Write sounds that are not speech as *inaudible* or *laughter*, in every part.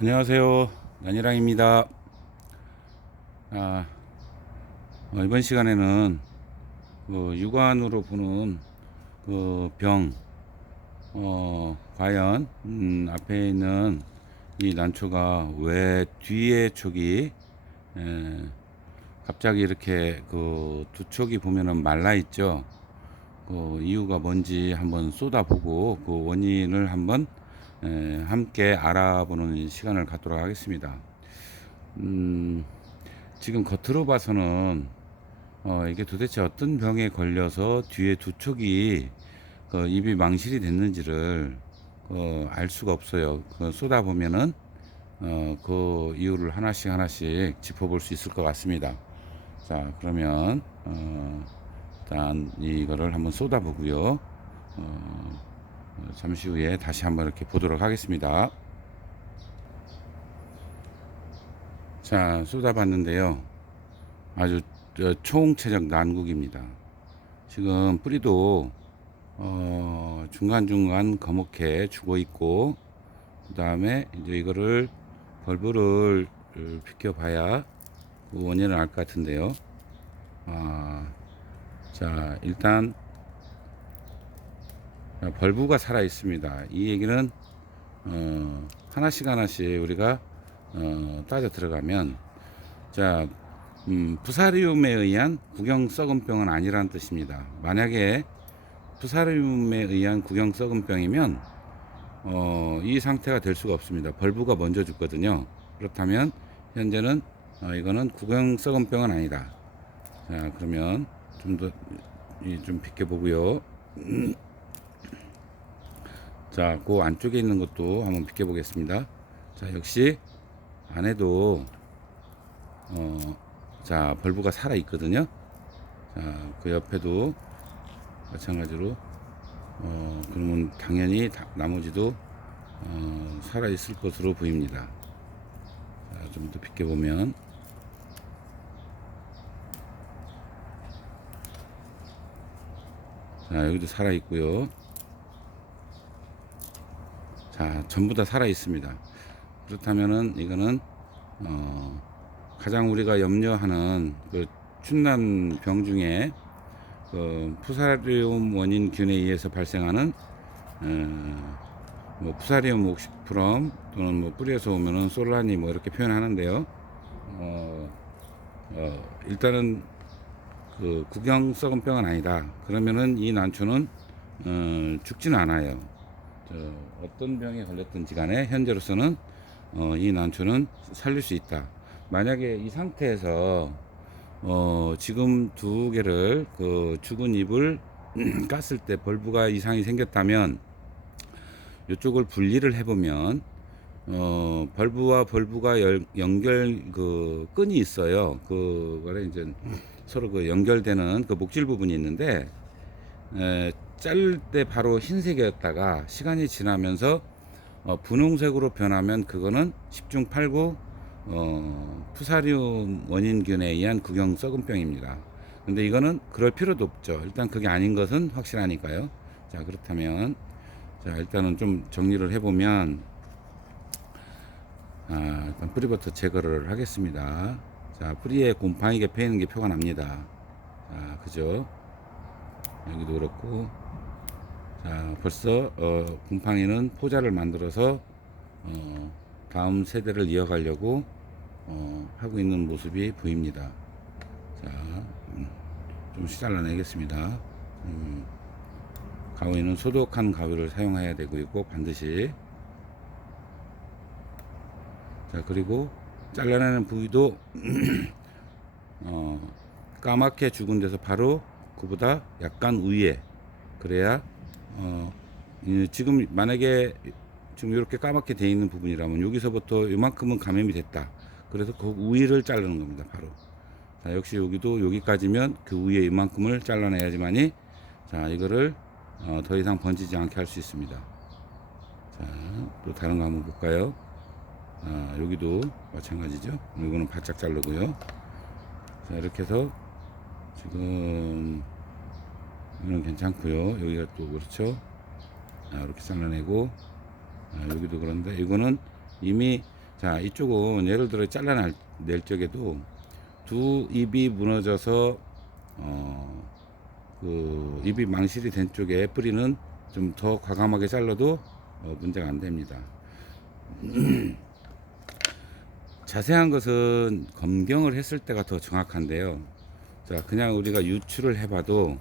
안녕하세요. 난이랑입니다. 아, 어, 이번 시간에는 그 육안으로 보는 그 병, 어, 과연 음, 앞에 있는 이 난초가 왜 뒤에 촉이 에, 갑자기 이렇게 그두 촉이 보면은 말라 있죠. 그 이유가 뭔지 한번 쏟아보고 그 원인을 한번 에, 함께 알아보는 시간을 갖도록 하겠습니다. 음, 지금 겉으로 봐서는 어, 이게 도대체 어떤 병에 걸려서 뒤에 두 촉이 그 입이 망실이 됐는지를 어, 알 수가 없어요. 그 쏟아 보면은 어, 그 이유를 하나씩 하나씩 짚어볼 수 있을 것 같습니다. 자, 그러면 어, 일단 이거를 한번 쏟아 보고요. 어, 어, 잠시 후에 다시 한번 이렇게 보도록 하겠습니다. 자, 쏟아봤는데요. 아주 저 초홍채적 난국입니다. 지금 뿌리도 어, 중간중간 거목해 죽어 있고 그 다음에 이제 이거를 벌브를 비켜봐야 그 원인을 알 것 같은데요. 아, 자 일단 벌브가 살아 있습니다. 이 얘기는 어, 하나씩 하나씩 우리가 어, 따져 들어가면 자 음, 부사리움에 의한 구경 썩은 병은 아니라는 뜻입니다. 만약에 부사리움에 의한 구경 썩은 병이면 어, 이 상태가 될 수가 없습니다. 벌브가 먼저 죽거든요. 그렇다면 현재는 어, 이거는 구경 썩은 병은 아니다. 자 그러면 좀 더 좀 비켜보고요. *clears throat* 자, 그 안쪽에 있는 것도 한번 비켜보겠습니다. 자, 역시 안에도 어, 자 벌브가 살아 있거든요. 자, 그 옆에도 마찬가지로 어, 그러면 당연히 다, 나머지도 어, 살아 있을 것으로 보입니다. 자, 좀더 비켜보면 자, 여기도 살아 있고요. 자, 전부 다 살아 있습니다. 그렇다면은 이거는 어, 가장 우리가 염려하는 그 춘난 병 중에 그 푸사리움 원인균에 의해서 발생하는 어, 뭐 푸사리움 옥시프럼 또는 뭐 뿌리에서 오면은 솔라니 뭐 이렇게 표현하는데요. 어, 어, 일단은 그 구경 썩은 병은 아니다. 그러면은 이 난초는 어, 죽지는 않아요. 저 어떤 병에 걸렸든지 간에 현재로서는 어, 이 난초는 살릴 수 있다. 만약에 이 상태에서 어, 지금 두 개를 그 죽은 잎을 *clears throat* 깠을 때 벌브가 이상이 생겼다면 이쪽을 분리를 해보면 어, 벌브와 벌브가 열, 연결 그 끈이 있어요. 그거를 이제 서로 그 연결되는 그 목질 부분이 있는데 에, 자를 때 바로 흰색이었다가 시간이 지나면서 어, 분홍색으로 변하면 그거는 10중 8구 어, 푸사리움 원인균에 의한 구경 썩은병입니다. 근데 이거는 그럴 필요도 없죠. 일단 그게 아닌 것은 확실하니까요. 자 그렇다면 자 일단은 좀 정리를 해보면 아, 일단 뿌리부터 제거를 하겠습니다. 자 뿌리에 곰팡이가 패이는 게 표가 납니다. 자 그죠? 여기도 그렇고 자 벌써 어, 곰팡이는 포자를 만들어서 어, 다음 세대를 이어가려고 어, 하고 있는 모습이 보입니다. 자, 음, 좀씩 잘라내겠습니다. 음, 가위는 소독한 가위를 사용해야 되고 있고 반드시 자 그리고 잘라내는 부위도 *clears throat* 어, 까맣게 죽은 데서 바로 그보다 약간 위에 그래야 어, 이, 지금 만약에 지금 이렇게 까맣게 돼 있는 부분이라면 여기서부터 이만큼은 감염이 됐다. 그래서 그 위를 자르는 겁니다. 바로. 자, 역시 여기도 여기까지면 그 위에 이만큼을 잘라내야지만이 자 이거를 어, 더 이상 번지지 않게 할 수 있습니다. 자, 또 다른 거 한번 볼까요? 아, 여기도 마찬가지죠. 이거는 바짝 자르고요. 자, 이렇게 해서 지금 이거는 괜찮고요. 여기가 또 그렇죠. 자, 이렇게 잘라내고 아, 여기도 그런데 이거는 이미 자, 이쪽은 예를 들어 잘라낼 낼 적에도 두 입이 무너져서 어, 그 입이 망실이 된 쪽에 뿌리는 좀 더 과감하게 잘라도 어, 문제가 안 됩니다. *clears throat* 자세한 것은 검경을 했을 때가 더 정확한데요. 자, 그냥 우리가 유출을 해봐도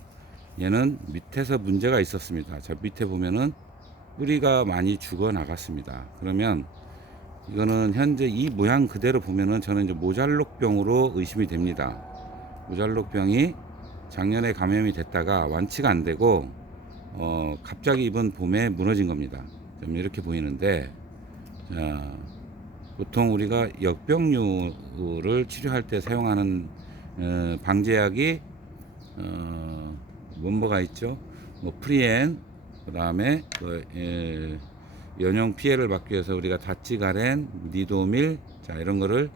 얘는 밑에서 문제가 있었습니다. 자, 밑에 보면은 뿌리가 많이 죽어 나갔습니다. 그러면 이거는 현재 이 모양 그대로 보면은 저는 이제 모잘록병으로 의심이 됩니다. 모잘록병이 작년에 감염이 됐다가 완치가 안 되고 어, 갑자기 이번 봄에 무너진 겁니다. 좀 이렇게 보이는데 자, 보통 우리가 역병류를 치료할 때 사용하는 어, 방제약이 어, 뭐뭐가 있죠? 뭐 프리엔 그다음에 그, 예, 연용 피해를 막기 위해서 우리가 다찌가렌, 니도밀 자 이런 거를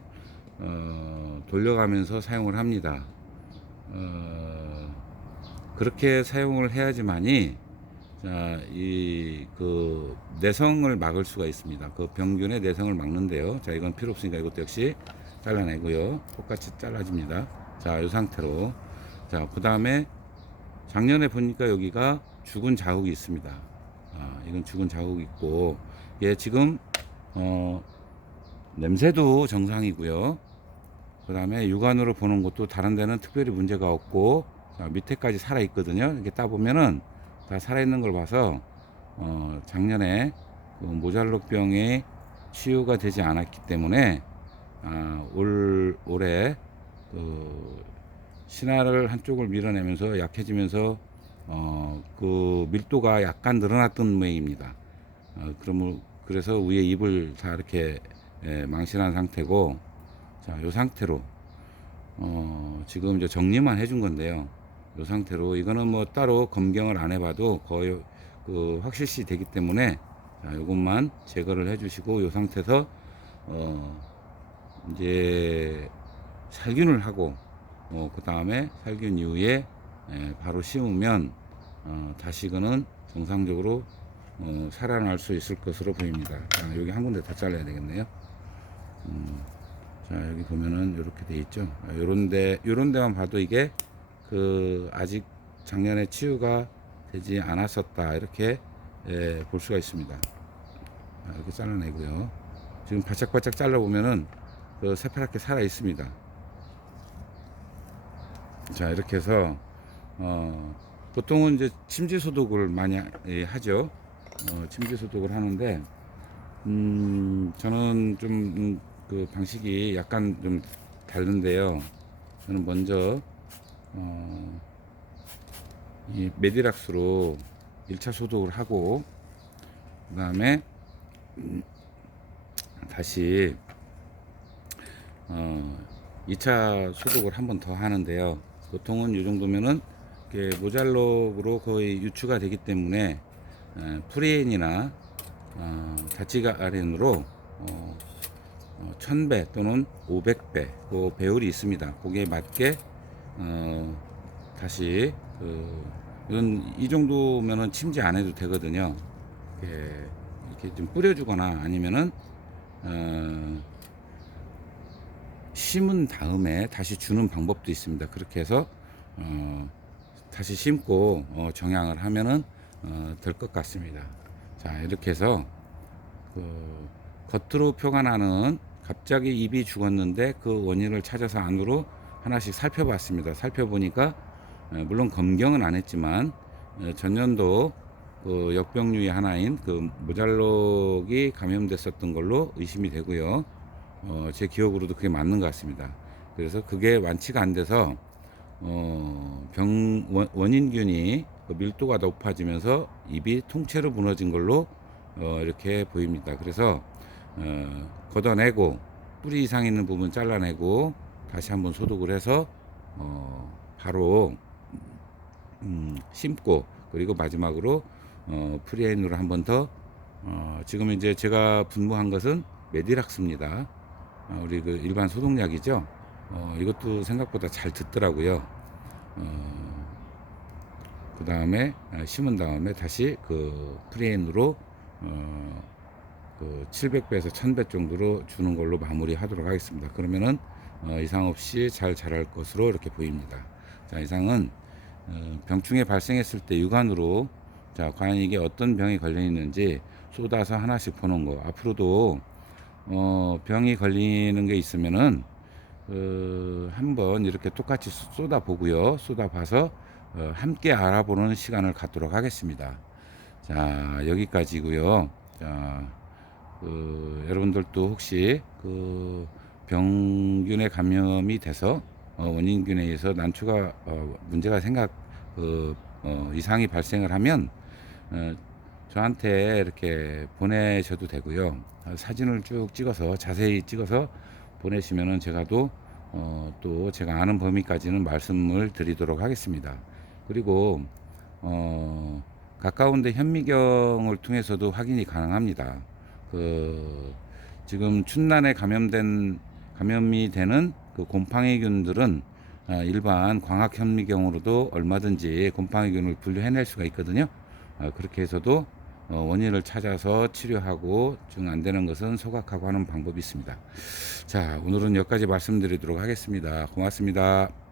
어, 돌려가면서 사용을 합니다. 어, 그렇게 사용을 해야지만이 자, 이, 그, 내성을 막을 수가 있습니다. 그 병균의 내성을 막는데요. 자, 이건 필요 없으니까 이것도 역시 잘라내고요. 똑같이 잘라집니다. 자, 이 상태로. 자, 그 다음에 작년에 보니까 여기가 죽은 자국이 있습니다. 아, 이건 죽은 자국이 있고, 얘 지금, 어, 냄새도 정상이고요. 그 다음에 육안으로 보는 것도 다른 데는 특별히 문제가 없고, 자, 밑에까지 살아 있거든요. 이렇게 따보면은 다 살아있는 걸 봐서, 어, 작년에 그 모잘록병이 치유가 되지 않았기 때문에, 아, 올, 올해 그 신화를 한쪽을 밀어내면서 약해지면서 어, 그 밀도가 약간 늘어났던 모양입니다. 어, 그러면 그래서 위에 입을 다 이렇게 예, 망신한 상태고, 자, 요 상태로 어, 지금 이제 정리만 해준 건데요. 요 상태로 이거는 뭐 따로 검경을 안 해봐도 거의 그 확실시 되기 때문에 자, 요것만 제거를 해주시고 요 상태에서 어, 이제 살균을 하고 어, 그 다음에 살균 이후에 예, 바로 심으면 어, 다시 그는 정상적으로 어, 살아날 수 있을 것으로 보입니다. 자, 여기 한 군데 다 잘라야 되겠네요. 음, 자 여기 보면은 이렇게 돼 있죠. 아, 요런데 요런 데만 봐도 이게 그 아직 작년에 치유가 되지 않았었다 이렇게 예, 볼 수가 있습니다. 자, 이렇게 잘라내고요. 지금 바짝바짝 잘라 보면은 그 새파랗게 살아 있습니다. 자 이렇게 해서 어, 보통은 이제 침지 소독을 많이 예, 하죠. 어, 침지 소독을 하는데 음, 저는 좀 음, 그 방식이 약간 좀 다른데요. 저는 먼저 어, 이 메디락스로 1차 소독을 하고 그 다음에 음, 다시 어, 2차 소독을 한 번 더 하는데요. 보통은 이 정도면은 모잘록으로 거의 유추가 되기 때문에 에, 프리엔이나 어, 다치가 아렌으로 어, 어, 1000배 또는 500배 그 배율이 있습니다. 거기에 맞게 어, 다시 그 이런 이 정도면은 침지 안 해도 되거든요. 이렇게, 이렇게 좀 뿌려주거나 아니면은 어, 심은 다음에 다시 주는 방법도 있습니다. 그렇게 해서 어, 다시 심고 어, 정향을 하면은 어, 될 것 같습니다. 자 이렇게 해서 그 겉으로 표가 나는 갑자기 입이 죽었는데 그 원인을 찾아서 안으로 하나씩 살펴봤습니다. 살펴보니까 에, 물론 검경은 안 했지만 에, 전년도 그 역병류의 하나인 그 모잘록이 감염됐었던 걸로 의심이 되고요. 어, 제 기억으로도 그게 맞는 것 같습니다. 그래서 그게 완치가 안 돼서 어, 병 원, 원인균이 그 밀도가 높아지면서 입이 통째로 무너진 걸로 어, 이렇게 보입니다. 그래서 어, 걷어내고 뿌리 이상 있는 부분 잘라내고 다시 한번 소독을 해서 어, 바로 음, 심고 그리고 마지막으로 어, 프리엔으로 한 번 더 어, 지금 이제 제가 분무한 것은 메디락스입니다. 어, 우리 그 일반 소독약이죠. 어, 이것도 생각보다 잘 듣더라고요. 어, 그 다음에 심은 다음에 다시 그 프리엔으로 어, 그 700배에서 1000배 정도로 주는 걸로 마무리하도록 하겠습니다. 그러면은 어, 이상 없이 잘 자랄 것으로 이렇게 보입니다. 자, 이상은 어, 병충해 발생했을 때 육안으로 자, 과연 이게 어떤 병이 걸려 있는지 쏟아서 하나씩 보는 거. 앞으로도 어, 병이 걸리는 게 있으면은 그 한번 이렇게 똑같이 쏟아 보고요. 쏟아 봐서 어, 함께 알아보는 시간을 갖도록 하겠습니다. 자, 여기까지고요. 자, 그 여러분들도 혹시 그 병균에 감염이 돼서 어, 원인균에 의해서 난초가 어, 문제가 생각 그 어, 이상이 발생을 하면 어, 저한테 이렇게 보내셔도 되고요. 어, 사진을 쭉 찍어서 자세히 찍어서 보내시면은 제가 또, 어, 또 제가 아는 범위까지는 말씀을 드리도록 하겠습니다. 그리고 어, 가까운데 현미경을 통해서도 확인이 가능합니다. 그 지금 춘난에 감염된 감염이 되는 그 곰팡이균들은 아, 일반 광학 현미경으로도 얼마든지 곰팡이균을 분류해낼 수가 있거든요. 아, 그렇게 해서도 어, 원인을 찾아서 치료하고 중안 되는 것은 소각하고 하는 방법이 있습니다. 자, 오늘은 여기까지 말씀드리도록 하겠습니다. 고맙습니다.